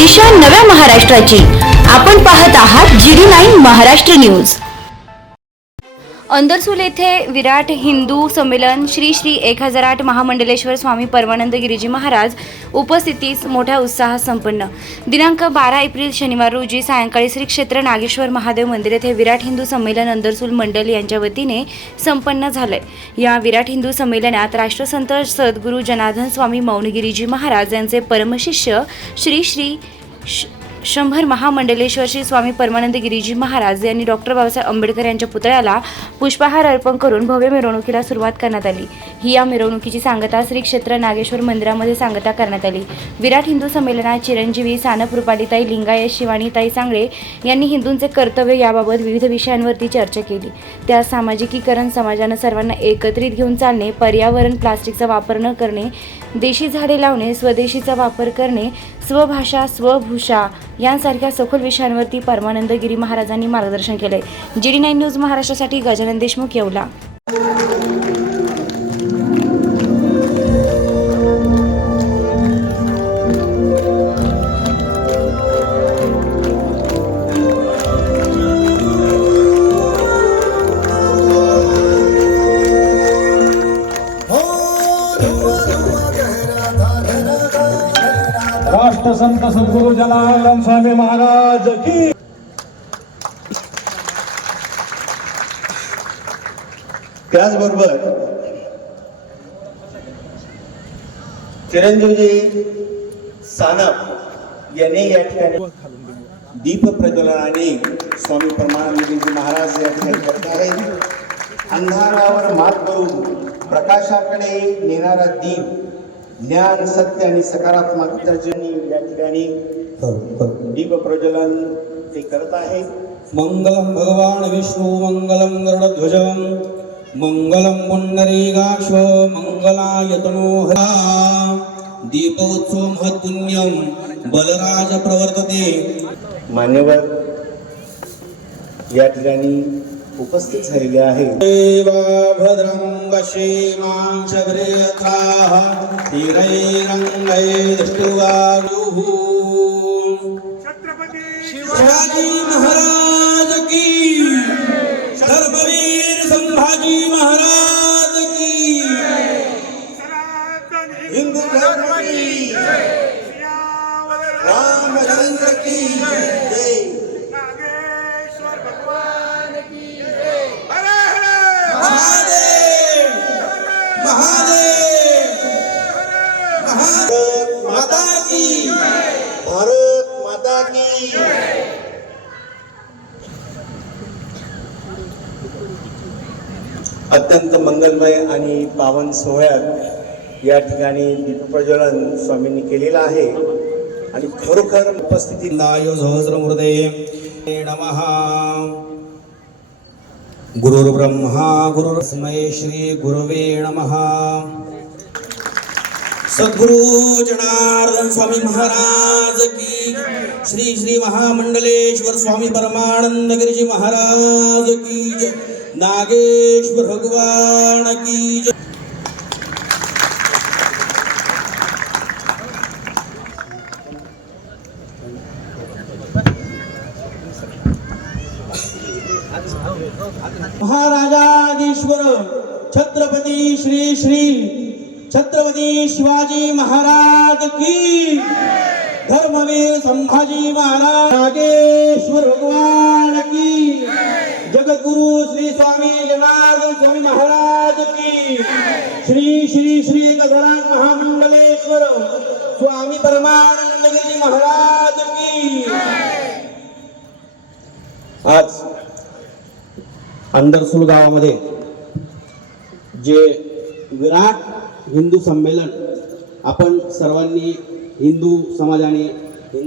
दिशा नव्या महाराष्ट्राची। आपण पाहत आहात GD9 महाराष्ट्र न्यूज। अंदरसूल येथे विराट हिंदू संमेलन श्री श्री 1008 महामंडलेश्वर स्वामी परमानंद गिरीजी महाराज उपस्थितीस मोठ्या उत्साहात संपन्न। दिनांक 12 एप्रिल शनिवार रोजी सायंकाळी श्री क्षेत्र नागेश्वर महादेव मंदिर येथे विराट हिंदू संमेलन अंदरसूल मंडल यांच्या वतीने संपन्न झाले। या विराट हिंदू संमेलनात राष्ट्रसंत सद्गुरू जनार्दन स्वामी मौनगिरीजी महाराज यांचे परमशिष्य श्री श्री शंभर महामंडलेश्वर श्री स्वामी परमानंद गिरीजी महाराज यांनी डॉक्टर बाबासाहेब आंबेडकर यांच्या पुतळ्याला पुष्पहार अर्पण करून भव्य मिरवणुकीला सुरुवात करण्यात आली। ही या मिरवणुकीची सांगता श्री क्षेत्र नागेश्वर मंदिरामध्ये सांगता करण्यात आली। विराट हिंदू संमेलनात चिरंजीवी सानप रूपालीताई लिंगायत शिवानीताई सांगळे यांनी हिंदूंचे कर्तव्य याबाबत विविध विषयांवरती चर्चा केली। त्या सामाजिकीकरण, समाजानं सर्वांना एकत्रित घेऊन चालणे, पर्यावरण, प्लास्टिकचा वापर न करणे, देशी झाडे लावणे, स्वदेशीचा वापर करणे, स्वभाषा स्वभूषा यांसारख्या सखोल विषयांवरती परमानंद गिरी महाराजांनी मार्गदर्शन केले। GD9 न्यूज महाराष्ट्रासाठी गजानन देशमुख येवला। राष्ट्रसंत सद्गुरू जनार्दन स्वामी महाराज की। त्याचबरोबर चिरंजीवजी सानप यांनी या ठिकाणी दीप प्रज्वलनाने स्वामी परमानंदजी महाराज या ठिकाणी करत आहेत। अंधारावर मात करून प्रकाशाकडे नेणारा दीप, ज्ञान, सत्य आणि सकारात्मकतेने या ठिकाणी दीप प्रज्वलन ते करत आहे। मंगलम भगवान विष्णु मंगलम गरुडध्वज मंगलम पुंडरीकाक्ष मंगलाय तनोहरा। दीपोत्सव महत्पुण्यम बलराज प्रवर्तते। मान्यवर या ठिकाणी उपस्थित झालेले आहे। देवा भद्रं पश्येमांशभ्रेत्राः स्थिरैरङ्गैः दृष्ट्वायुः। शिवाजी महाराज की, धर्मवीर संभाजी महाराज की, हिंदू धर्म की, रामचंद्र की जय। भारत माता की। अत्यंत मंगलमय आणि पावन सोहळ्यात या ठिकाणी दीपप्रज्वलन स्वामींनी केलेलं आहे आणि खरोखर उपस्थिती नाय सहस्रमूर्ते नमः। गुरुर्ब्रह्मा गुरुर्तस्मै श्री गुरवे नमः। सद्गुरु जनार्दन स्वामी महाराज की, श्री श्री महामंडलेश्वर स्वामी परमानंद गिरीजी महाराज की जय, नागेश्वर भगवान की जय। महाराजाधीश्वर छत्रपती श्री श्री छत्रपती शिवाजी महाराज की, धर्मवीर संभाजी महाराज, नागेश्वर भगवान की, जगद्गुरु श्री स्वामी जनार्दन स्वामी महाराज की, श्री श्री श्री 1008 महामंडलेश्वर स्वामी परमानंद गिरी महाराज की। आज अंदरसूल गावामध्ये जे विराट हिंदू संमेलन आपण सर्वांनी हिंदू समाजाने